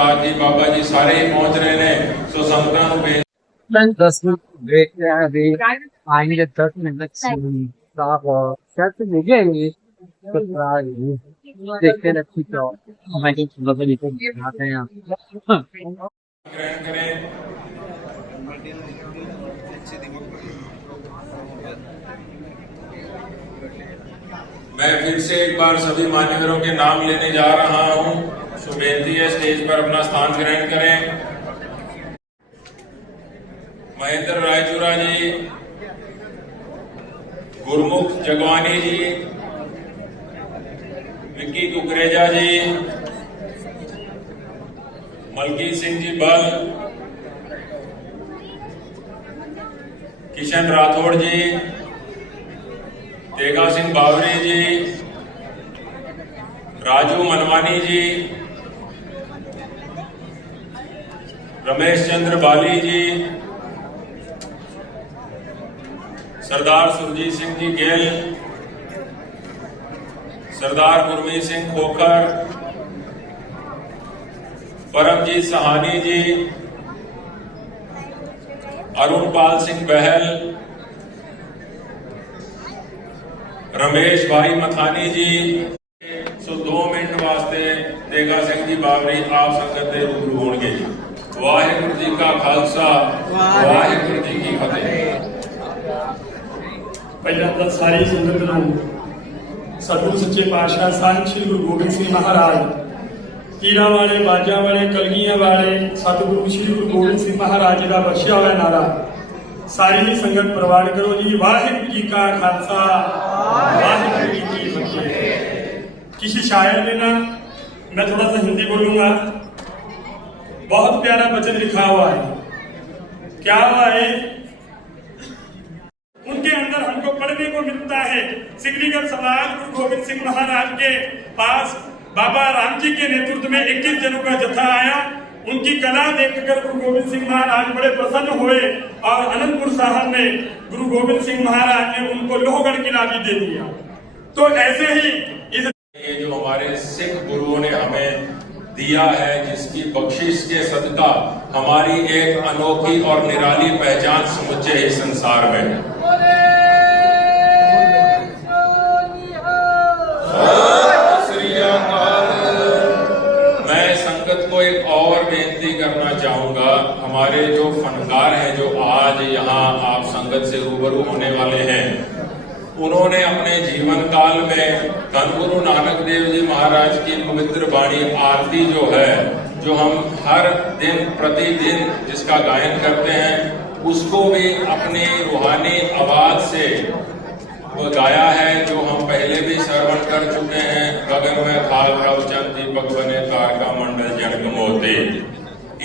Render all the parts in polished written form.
उस्ताद जी बाबा जी सारे ही पहुंच रहे ने। सो संगतां नूं 10 मिनट ब्रेक है अभी, आएंगे 10 मिनट साफ और शायद मिलेंगे तो देखते हैं अच्छी क्या हमारे आते हैं ग्रहण करें। मैं फिर से एक बार सभी मान्यवरों के नाम लेने जा रहा हूं। सो बेनती है स्टेज पर अपना स्थान ग्रहण करें। महेंद्र रायचुरा जी, गुरमुख जगवानी जी, विक्की कुकरेजा जी, मलकीत सिंह जी बल, किशन राठौड़ जी, तेगा सिंह बावरी जी, राजू मनवानी जी, रमेश चंद्र बाली जी, सरदार सुरजीत सिंह जी गेल, सरदार गुरमीत सिंह खोखर, परमजीत सहानी जी, अरुणपाल सिंह बहल, रमेश भाई मथानी जी। सो 2 मिनट वास्ते तेगा सिंह जी बावरी आप संगत दे रूबरू होणगे जी। वाहिगुरू जी का खालसा, वाहिगुरू जी की फतेह। पहला तो सारी संगत नूं सतगुरु सच्चे पातशाह संत श्री गुरु गोबिंद सिंह महाराज तीरा वाले बाजा वाले कलगियां वाले सतगुरु श्री गुरु गोबिंद सिंह महाराज का बख्शिया हुआ नारा सारी ही संगत प्रवान करो जी। वाहिगुरू जी का खालसा, वाहिगुरू जी की फतेह। किसी शायर ने ना, मैं थोड़ा सा हिंदी बोलूंगा, बहुत प्यारा वचन लिखा हुआ है। क्या हुआ है? उनके अंदर हमको पढ़ने को मिलता है। सिकलीगढ़ सवाल गुरु गोबिंद सिंह महाराज के पास बाबा राम जी के नेतृत्व में 21 जनों का जत्था आया। उनकी कला देखकर गुरु गोबिंद सिंह महाराज बड़े प्रसन्न हुए और अनंतपुर साहब में गुरु गोबिंद सिंह महाराज ने उनको लोहगढ़ किला भी दे दिया। तो ऐसे ही ये जो हमारे सिख गुरुओं ने हमें दिया है, जिसकी बख्शिश के सदका हमारी एक अनोखी और निराली पहचान समुचे ही संसार में है। मैं संगत को एक और बेनती करना चाहूंगा। हमारे जो फनकार हैं, जो आज यहाँ आप संगत से रूबरू होने वाले हैं, उन्होंने अपने जीवन काल में धन गुरु नानक देव जी महाराज की पवित्र वाणी आरती जो है, जो हम हर दिन प्रतिदिन जिसका गायन करते हैं, उसको भी अपनी रूहानी आवाज से गाया है, जो हम पहले भी श्रवण कर चुके हैं। गगन में खाल रव चंद दीपक बने तारका मंडल जनक मोते।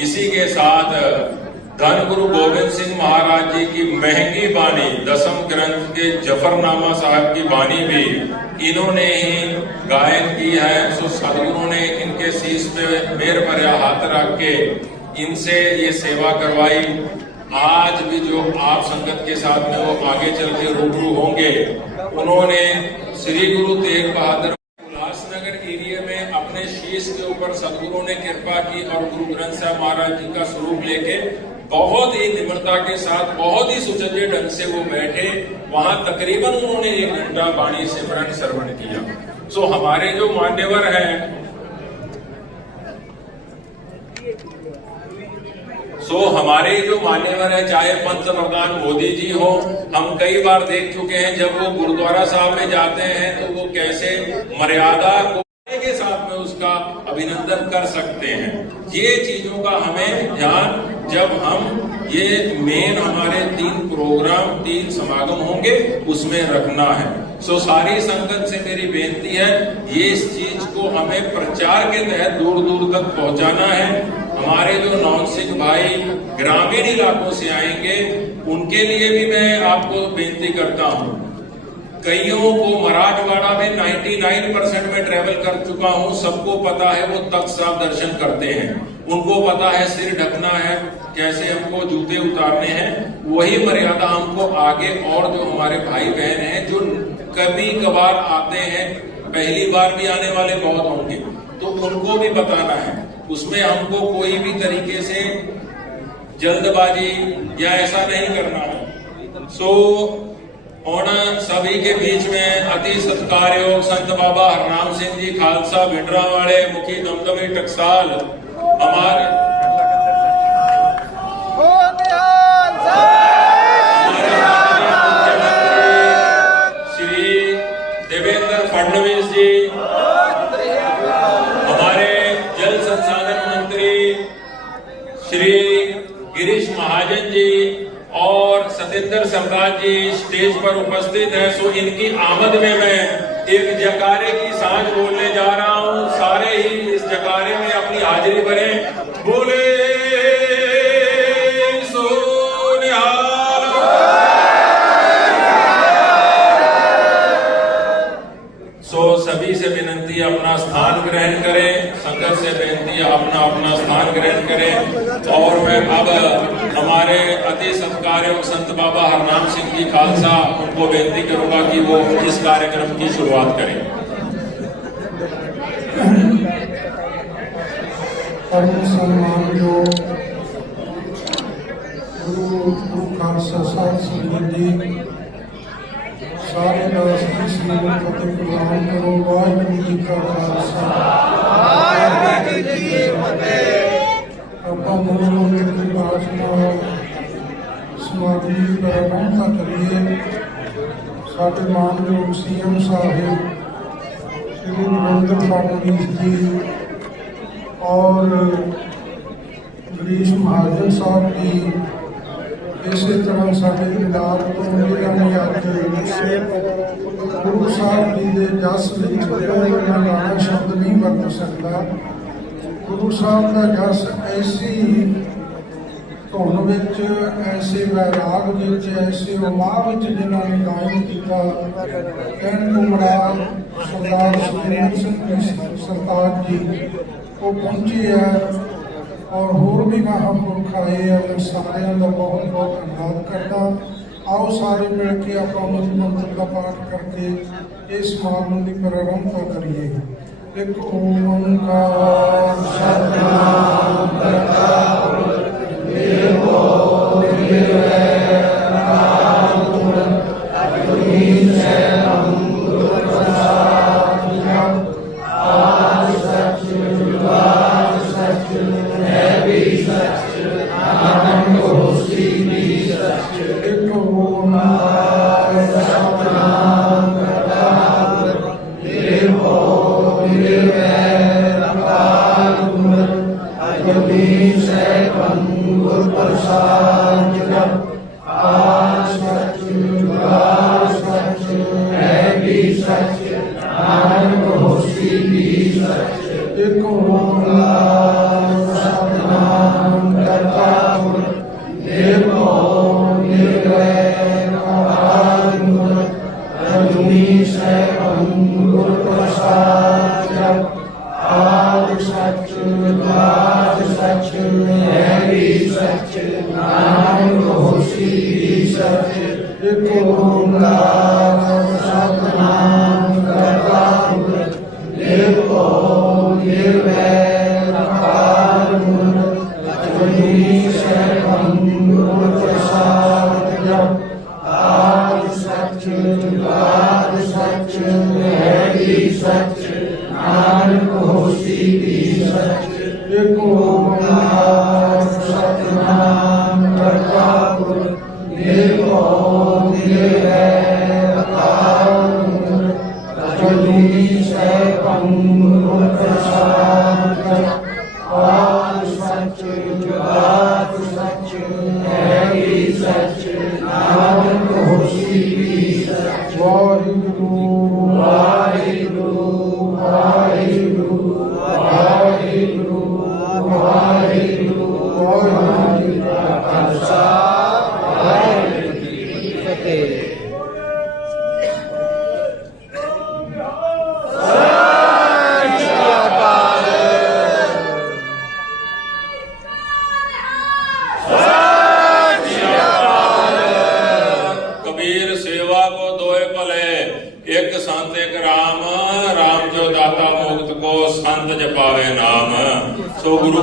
इसी के साथ धन गुरु गोबिंद सिंह महाराज जी की महंगी बानी, दसम ग्रंथ के जफरनामा साहब की बानी भी इन्होंने ही गायन की है। सो सदगुरु ने इनके शीश पे मेर भरा हाथ रख के इनसे ये सेवा करवाई। आज भी जो आप संगत के साथ में वो आगे चल के रूबरू होंगे, उन्होंने श्री गुरु तेग बहादुर उल्लासनगर एरिया में अपने शीश के ऊपर सदगुरु ने कृपा की और गुरु ग्रंथ साहब महाराज जी का स्वरूप लेके बहुत ही निम्रता के साथ, बहुत ही सुचजे ढंग से वो बैठे। वहां तकरीबन उन्होंने 1 घंटा वाणी सिमरन श्रवण किया। सो हमारे जो मान्यवर हैं, हमारे जो मान्यवर है, चाहे पंत प्रधान मोदी जी हो, हम कई बार देख चुके हैं जब वो गुरुद्वारा साहब में जाते हैं तो वो कैसे मर्यादा को के साथ में उसका अभिनंदन कर सकते हैं। ये चीजों का हमें ध्यान, जब हम ये मेन हमारे 3 प्रोग्राम 3 समागम होंगे उसमें रखना है। सो सारी संगत से मेरी बेनती है, ये इस चीज को हमें प्रचार के तहत दूर दूर तक पहुंचाना है। हमारे जो नॉन सिख भाई ग्रामीण इलाकों से आएंगे, उनके लिए भी मैं आपको बेनती करता हूं। कईयों को मराठवाड़ा में 99% में ट्रेवल कर चुका हूं, सबको पता है वो तख्त साहब दर्शन करते हैं, उनको पता है सिर ढकना है, कैसे हमको जूते उतारने हैं। वही मर्यादा हमको आगे और जो हमारे भाई बहन हैं जो कभी कभार आते हैं, पहली बार भी आने वाले बहुत होंगे, तो उनको भी बताना है। उसमें हमको कोई भी तरीके से जल्दबाजी या ऐसा नहीं करना है। सो ਹੁਣ सभी के बीच में अति सत्कारयोग संत बाबा हरनाम सिंह जी खालसा भिंडरा वाले मुखी दमदमी टकसाल हमारे श्री देवेंद्र फडणवीस जी, हमारे जल संसाधन मंत्री श्री गिरीश महाजन जी और सतेंद्र सम्राट जी स्टेज पर उपस्थित हैं। सो इनकी आमद में मैं एक जयकारे की सांझ बोलने जा रहा हूं। सारे ही इस जयकारे में अपनी हाजिरी भरे। बोले सो निहाल। सो सभी से विनंती अपना स्थान ग्रहण करें, संगत से बेनती है अपना अपना स्थान ग्रहण करें। और मैं अब हमारे अति सत्कारयोग संत बाबा हरनाम सिंह जी खालसा उनको बेनती करूंगा कि वो इस कार्यक्रम की शुरुआत करें। परम सम्मान जो गुरु खालसा साहब संगत जी सारे दास की श्रीमत फतेह प्रदान करो। वाहिगुरू जी का खालसा वाहिगुरू जी की फतेह। ਆਪਾਂ ਮੂਲ ਦੀ ਭਾਸ਼ਾ ਸਮਾਧੀ ਦਾ ਪ੍ਰਬੰਧ ਕਰੀਏ। ਸਾਡੇ ਮਾਨਯੋਗ ਸੀਐਮ ਸਾਹਿਬ श्री देवेंद्र फडणवीस जी और गिरीश महाजन साहब जी इसी तरह साढ़े पंजाब तो गुरु साहब जी के जस गाना शब्द नहीं वरत सकता। गुरु साहब का जस ऐसी धुन विच ऐसे वैराग विच ऐसे उमाह विच जिन्होंने गायन किया कहने को मुराद सरदार सुखदेव सिंह सरताज जी वो पहुंचे है और होर भी महापुरख आए हैं। मैं सारे का बहुत बहुत धन्यवाद करता। आओ सारे मिल के आप मंत्र का पाठ करके इस समागम की प्रारंभता करिए। एक ओंकार सतनाम करता निर्भो निर्वैर अजूनी शरणं गुरु प्रसाद आज सच जुगाद सच है भी सच आनंद होसी भी सच। एक ओंकार सतनाम करता निर्भो निर्वैर अजूनी शरणं गुरु प्रसाद आज सच जुगाद सच है भी सच आनंद होसी भी सच। एक ओंकार सतनाम करता निर्भो निर्वैर अजूनी शरणं गुरु प्रसाद आज सच जुगाद सच है भी सच आनंद होसी भी सच। एक ओंकार सतनाम करता निर्भो निर्वैर अजूनी शरणं गुरु प्रसाद आज सच जुगाद सच है भी सच आनंद होसी भी सच। एक ओंकार सतनाम करता निर्भो निर्वैर अजूनी शरणं गुरु प्रसाद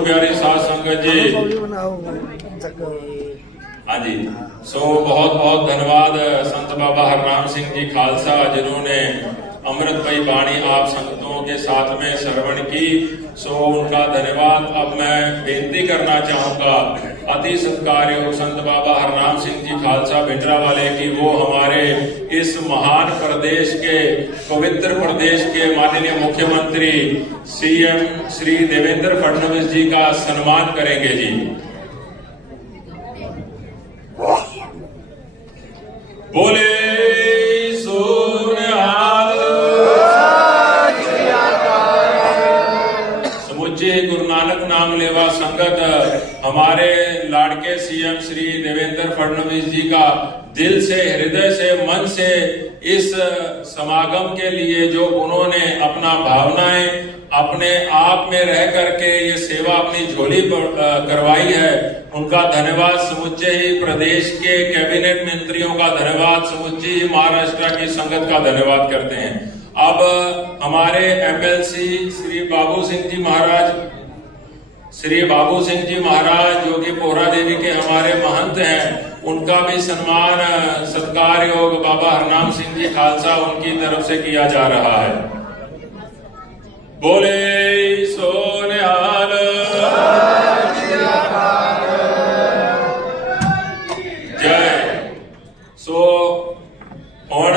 प्यारी साध संगत जी। हाँ जी, सो बहुत बहुत धन्यवाद संत बाबा हरनाम सिंह जी खालसा, जिन्होंने अमृतमयी वाणी आप संगतों के साथ में श्रवण की। सो उनका धन्यवाद। अब मैं बेनती करना चाहूंगा अति सत्कार्य संत बाबा हरनाम सिंह जी खालसा भिंडरावाले की, वो हमारे इस महान प्रदेश के, पवित्र प्रदेश के माननीय मुख्यमंत्री सीएम श्री देवेंद्र फडणवीस जी का सम्मान करेंगे जी। बोले सोनिहाल। समुचे गुरु नानक नाम लेवा संगत हमारे लाड़के सीएम श्री देवेंद्र फडणवीस जी का दिल से, हृदय से, मन से इस समागम के लिए जो उन्होंने अपना भावनाएं अपने आप में रह करके ये सेवा अपनी झोली पर करवाई है, उनका धन्यवाद। समुचे ही प्रदेश के कैबिनेट मंत्रियों का धन्यवाद, समुची महाराष्ट्र की संगत का धन्यवाद करते हैं। अब हमारे एमएलसी श्री बाबू सिंह जी महाराज जो कि पोहरा देवी के हमारे महंत हैं, उनका भी सम्मान सत्कार योग बाबा हरनाम सिंह जी खालसा उनकी तरफ से किया जा रहा है। बोले सोनिहाल। जय। सो और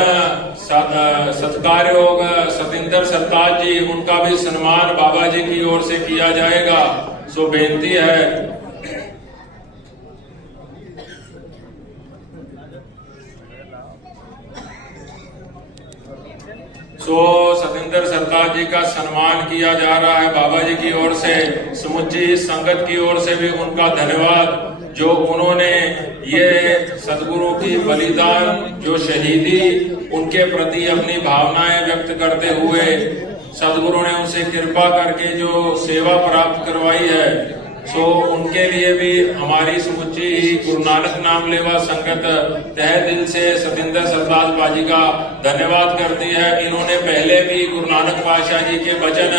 सत्कार योग सतिंदर सरताज जी, उनका भी सम्मान बाबा जी की ओर से किया जाएगा। सो बेनती है सतिंदर सरताज जी का सम्मान किया जा रहा है बाबा जी की ओर से। समुची संगत की ओर से भी उनका धन्यवाद, जो उन्होंने ये सदगुरु की बलिदान, जो शहीदी, उनके प्रति अपनी भावनाएं व्यक्त करते हुए सदगुरु ने उनसे कृपा करके जो सेवा प्राप्त करवाई है, सो उनके लिए भी हमारी समुची गुरु नानक नाम लेवा संगत तहे दिल से सतिंदर सरताज बाजी का धन्यवाद करती है। इन्होंने पहले भी गुरु नानक पातशाह जी के भजन,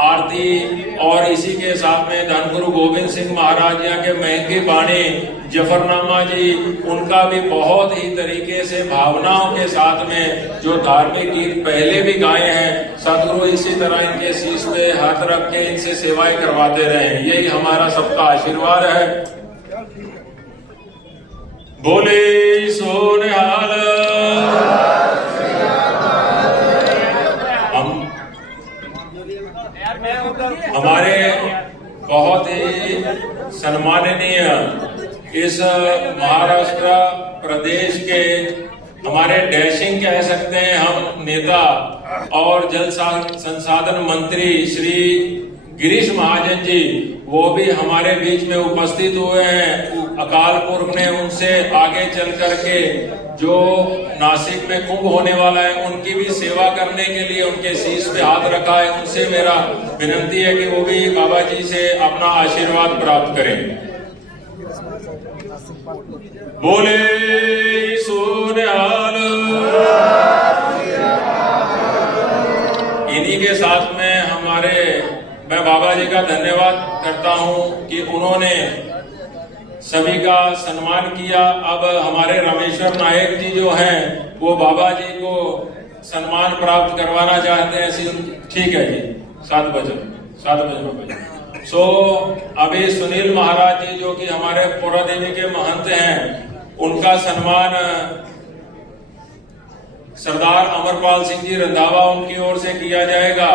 आरती और इसी के साथ में धन गुरु गोविंद सिंह महाराज जी के महंगी बाणी जफरनामा जी, उनका भी बहुत ही तरीके से भावनाओं के साथ में जो धार्मिक गीत पहले भी गाए हैं, सदगुरु इसी तरह इनके शीश पे हाथ रख के इनसे सेवाएं करवाते रहे। यही हमारा सबका आशीर्वाद है। बोले सोनिहाल। हमारे बहुत ही सम्माननीय इस महाराष्ट्र प्रदेश के हमारे डैशिंग कह सकते हैं हम नेता और जल संसाधन मंत्री श्री गिरीश महाजन जी, वो भी हमारे बीच में उपस्थित हुए हैं। अकाल पुरख ने उनसे आगे चल करके जो नासिक में कुंभ होने वाला है, उनकी भी सेवा करने के लिए उनके शीश पे हाथ रखा है। उनसे मेरा विनती है कि वो भी बाबा जी से अपना आशीर्वाद प्राप्त करें। बोले सोनिहाल। इन्हीं के साथ में मैं बाबा जी का धन्यवाद करता हूं कि उन्होंने सभी का सम्मान किया। अब हमारे रमेश्वर नायक जी जो हैं, वो बाबा जी को सम्मान प्राप्त करवाना चाहते हैं। ठीक है जी, 7 बजे। सो अभी सुनील महाराज जी जो कि हमारे पोहरा देवी के महंत हैं, उनका सम्मान सरदार अमरपाल सिंह जी रंधावा उनकी ओर से किया जाएगा।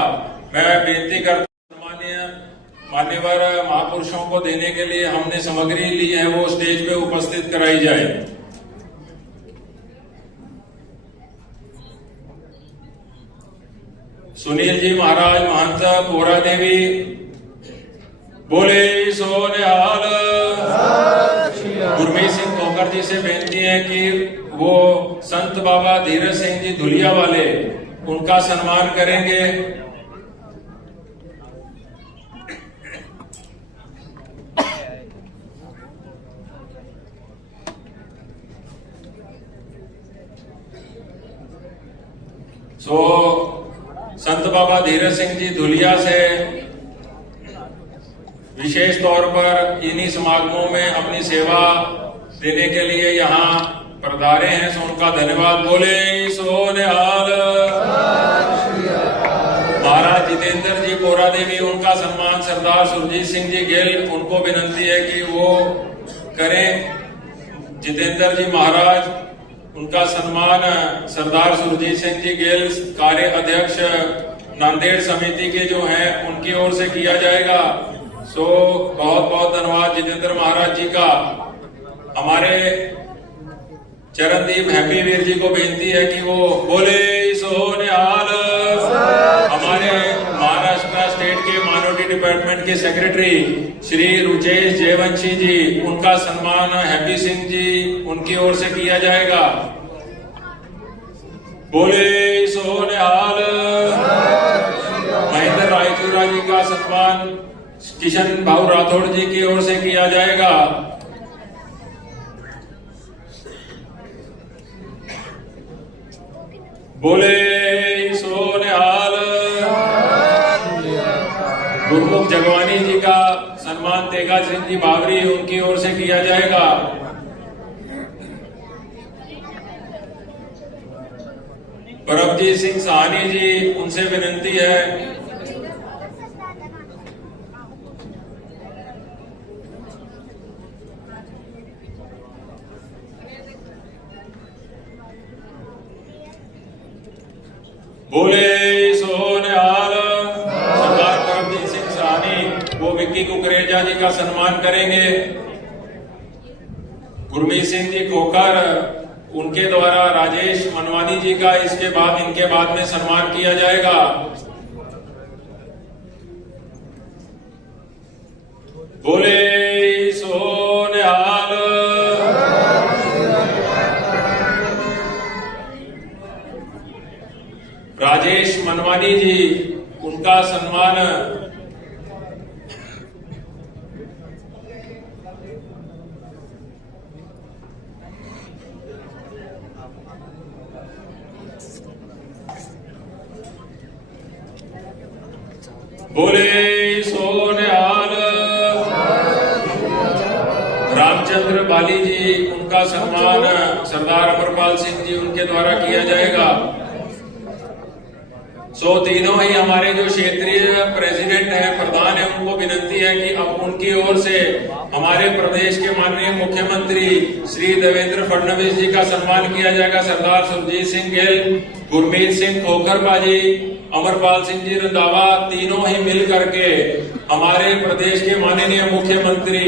मैं बेनती करता मान्यवर महापुरुषों को देने के लिए हमने सामग्री ली है, वो स्टेज पे उपस्थित कराई जाए। सुनील जी महाराज महंत पोहरा देवी। बोले सोनिहाल। गुरमीत सिंह तोकर जी से बेनती है कि वो संत बाबा धीरज सिंह जी धुलिया वाले, उनका सम्मान करेंगे। संत बाबा धीरज सिंह जी धुलिया से विशेष विशेष तौर पर इन्हीं समागमों में अपनी सेवा देने के लिए यहाँ पधारे हैं, सो उनका धन्यवाद। बोले सो निहाल। महाराज जितेंद्र जी कोरा देवी, उनका सम्मान सरदार सुरजीत सिंह जी गिल, उनको विनंती है कि वो करें। जितेंद्र जी महाराज, उनका सम्मान सरदार सुरजीत सिंह जी गिल, कार्य अध्यक्ष नांदेड़ समिति के जो हैं उनकी ओर से किया जाएगा। सो बहुत बहुत धन्यवाद जितेंद्र महाराज जी का। हमारे चरणदीप हैप्पी वीर जी को बेनती है कि वो बोले सो निहाल। हमारे महाराष्ट्र स्टेट के माइनॉरिटी डिपार्टमेंट के सेक्रेटरी श्री रुचेश जयवंशी जी, उनका सम्मान हैप्पी सिंह जी उनकी ओर से किया जाएगा। बोले सो निहाल। महेंद्र रायचूरा जी का सम्मान किशन भाऊ राठौड़ जी की ओर से किया जाएगा। बोले सो निहाल। गुरमुख जगवानी जी का सम्मान तेगा सिंह जी बावरी, उनकी ओर से किया जाएगा। परमजीत सिंह साहनी जी, उनसे विनंती है। बोले सो निहाल। सरदार परमजीत सिंह साहनी वो विक्की कुकरेजा जी का सम्मान करेंगे। गुरमीत सिंह जी खोकर, उनके द्वारा राजेश मनवानी जी का इनके बाद में सम्मान किया जाएगा। बोले सो निहाल। राजेश मनवानी जी, उनका सम्मान बोले सो निहाल। रामचंद्र बाली जी, उनका सम्मान सरदार अमरपाल सिंह जी उनके द्वारा किया जाएगा। सो तीनों ही हमारे जो क्षेत्रीय प्रेसिडेंट हैं, प्रधान है, उनको विनंती है कि अब उनकी ओर से हमारे प्रदेश के माननीय मुख्यमंत्री श्री देवेंद्र फडणवीस जी का सम्मान किया जाएगा। सरदार सुरजीत सिंह गिल, गुरमीत सिंह खोखर बाजी, अमरपाल सिंह जी रंधावा, तीनों ही मिल करके हमारे प्रदेश के माननीय मुख्यमंत्री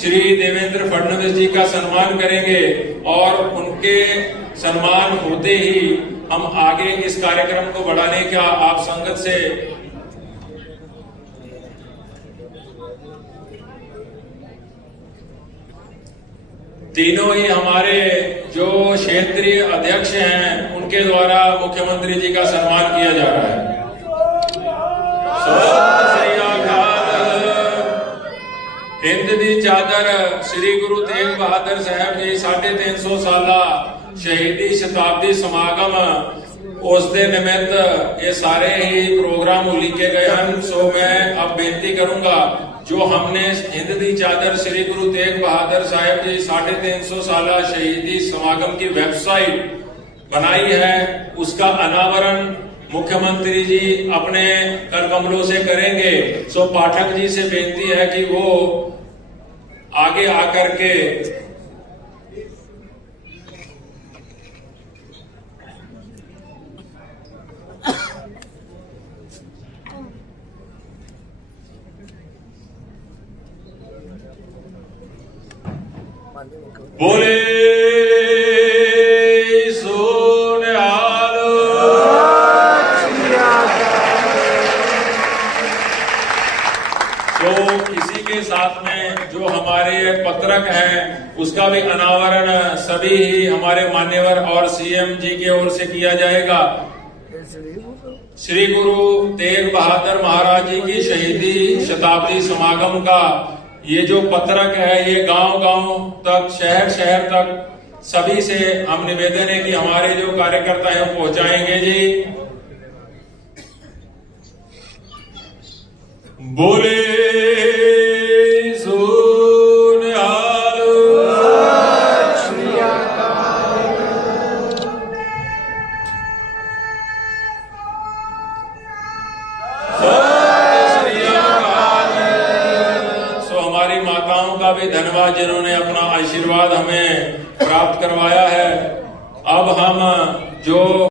श्री देवेंद्र फडणवीस जी का सम्मान करेंगे। और उनके सम्मान होते ही हम आगे इस कार्यक्रम को बढ़ाने का आप संगत से तीनों ही हमारे जो क्षेत्रीय अध्यक्ष हैं उनके द्वारा मुख्यमंत्री जी का सम्मान किया जा रहा है। हिंद दी चादर श्री गुरु तेग बहादुर साहब जी 350 साला शहीदी शताब्दी समागम उस दे निमित्त ये सारे ही प्रोग्राम लिखे गए हैं। सो मैं अब बेनती करूंगा, जो हमने हिंद दी चादर श्री गुरु तेग बहादुर साहब जी 350 साला शहीदी समागम की वेबसाइट बनाई है, उसका अनावरण मुख्यमंत्री जी अपने कर कमलों से करेंगे। सो पाठक जी से बेनती है कि वो आगे आकर के बोले सो निहाल। तो इसी के साथ में जो हमारे पत्रक हैं उसका भी अनावरण सभी ही हमारे मान्यवर और सीएम जी की ओर से किया जाएगा। श्री गुरु तेग बहादुर महाराज जी की शहीदी शताब्दी समागम का ये जो पत्रक है, ये गांव-गांव तक, शहर-शहर तक सभी से हम निवेदन है कि हमारे जो कार्यकर्ता हैं वो पहुंचाएंगे जी। बोले का भी धन्यवाद जिन्होंने अपना आशीर्वाद हमें प्राप्त करवाया है। अब हम जो